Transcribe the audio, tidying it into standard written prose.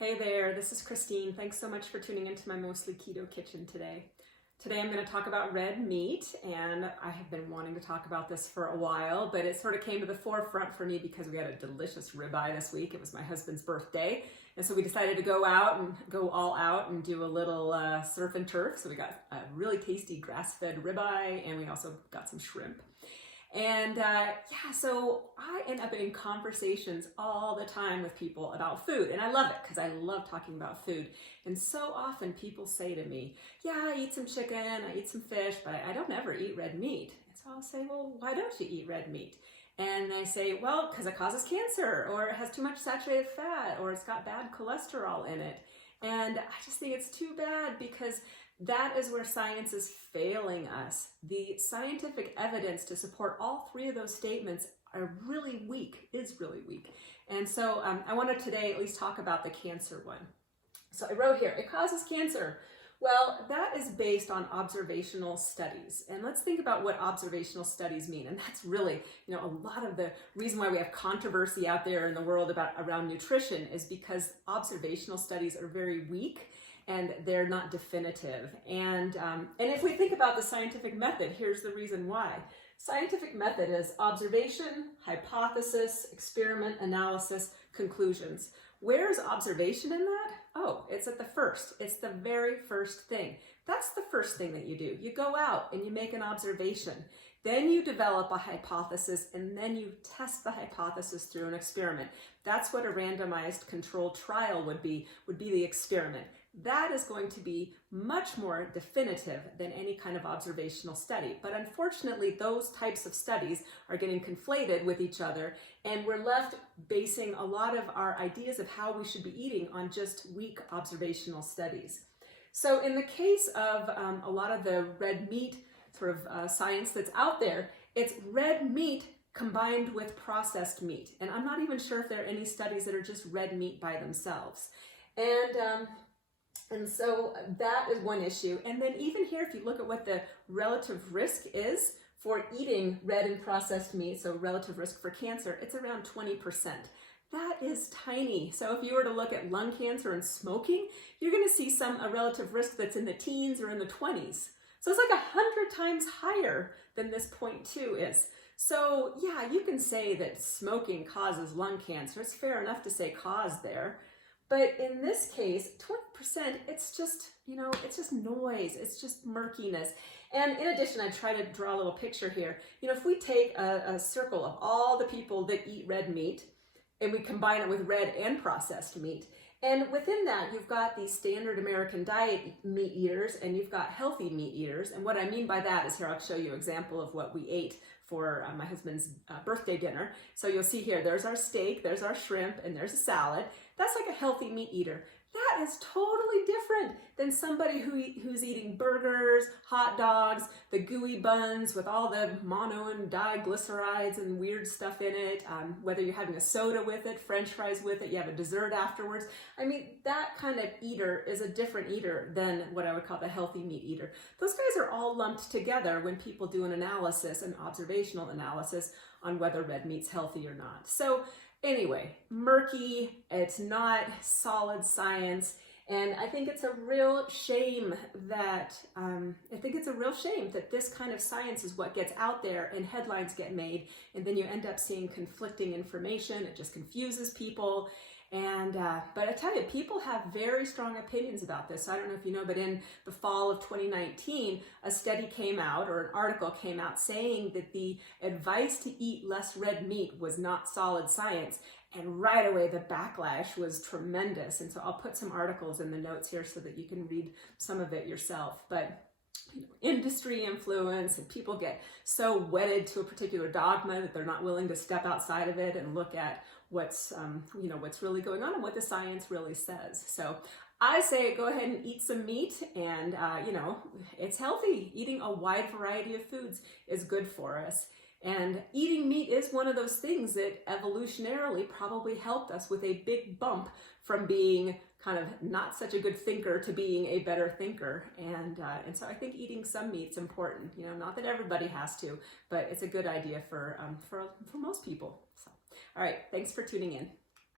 Hey there, this is Christine. Thanks so much for tuning into my Mostly Keto Kitchen today. Today I'm going to talk about red meat, and I have been wanting to talk about this for a while, but it sort of came to the forefront for me because we had a delicious ribeye this week. It was my husband's birthday, and so we decided to go out and go all out and do a little surf and turf. So we got a really tasty grass-fed ribeye, and we also got some shrimp. And so I end up in conversations all the time with people about food, and I love it because I love talking about food. And so often people say to me, yeah, I eat some chicken, I eat some fish, but I don't ever eat red meat. And so I'll say, well, why don't you eat red meat? And they say, well, because it causes cancer, or it has too much saturated fat, or it's got bad cholesterol in it. And I just think it's too bad because that is where science is failing us. The scientific evidence to support all three of those statements is really weak. And so I want to today at least talk about the cancer one. So I wrote here, it causes cancer. Well, that is based on observational studies. And let's think about what observational studies mean. And that's really, a lot of the reason why we have controversy out there in the world around nutrition is because observational studies are very weak and they're not definitive. And if we think about the scientific method, here's the reason why. Scientific method is observation, hypothesis, experiment, analysis, conclusions. Where's observation in that? Oh, it's at the first. It's the very first thing. That's the first thing that you do. You go out and you make an observation. Then you develop a hypothesis, and then you test the hypothesis through an experiment. That's what a randomized controlled trial would be the experiment. That is going to be much more definitive than any kind of observational study. But unfortunately, those types of studies are getting conflated with each other, and we're left basing a lot of our ideas of how we should be eating on just weak observational studies. So in the case of a lot of the red meat sort of science that's out there, it's red meat combined with processed meat. And I'm not even sure if there are any studies that are just red meat by themselves. And so that is one issue. And then even here, if you look at what the relative risk is for eating red and processed meat, so relative risk for cancer, it's around 20%. That is tiny. So if you were to look at lung cancer and smoking, you're going to see a relative risk that's in the teens or in the 20s. So it's like 100 times higher than this 0.2 is. So yeah, you can say that smoking causes lung cancer. It's fair enough to say cause there. But in this case, 20%, it's just noise. It's just murkiness. And in addition, I try to draw a little picture here. If we take a circle of all the people that eat red meat, and we combine it with red and processed meat, and within that, you've got the standard American diet meat eaters, and you've got healthy meat eaters. And what I mean by that is, here, I'll show you an example of what we ate for my husband's birthday dinner. So you'll see here, there's our steak, there's our shrimp, and there's a salad. That's like a healthy meat eater. That is totally different than somebody who's eating burgers, hot dogs, the gooey buns with all the mono and diglycerides and weird stuff in it, whether you're having a soda with it, french fries with it, you have a dessert afterwards. I mean, that kind of eater is a different eater than what I would call the healthy meat eater. Those guys are all lumped together when people do an analysis, an observational analysis on whether red meat's healthy or not. So anyway, murky, it's not solid science, and I think it's a real shame that this kind of science is what gets out there and headlines get made, and then you end up seeing conflicting information. It just confuses people. But I tell you, people have very strong opinions about this. I don't know if you know, but in the fall of 2019, a study came out, or an article came out, saying that the advice to eat less red meat was not solid science. And right away, the backlash was tremendous. And so I'll put some articles in the notes here so that you can read some of it yourself. But industry influence, and people get so wedded to a particular dogma that they're not willing to step outside of it and look at what's really going on and what the science really says. So I say go ahead and eat some meat, and it's healthy. Eating a wide variety of foods is good for us. And eating meat is one of those things that evolutionarily probably helped us with a big bump from being kind of not such a good thinker to being a better thinker. And so I think eating some meat's important. Not that everybody has to, but it's a good idea for most people. So, all right, thanks for tuning in.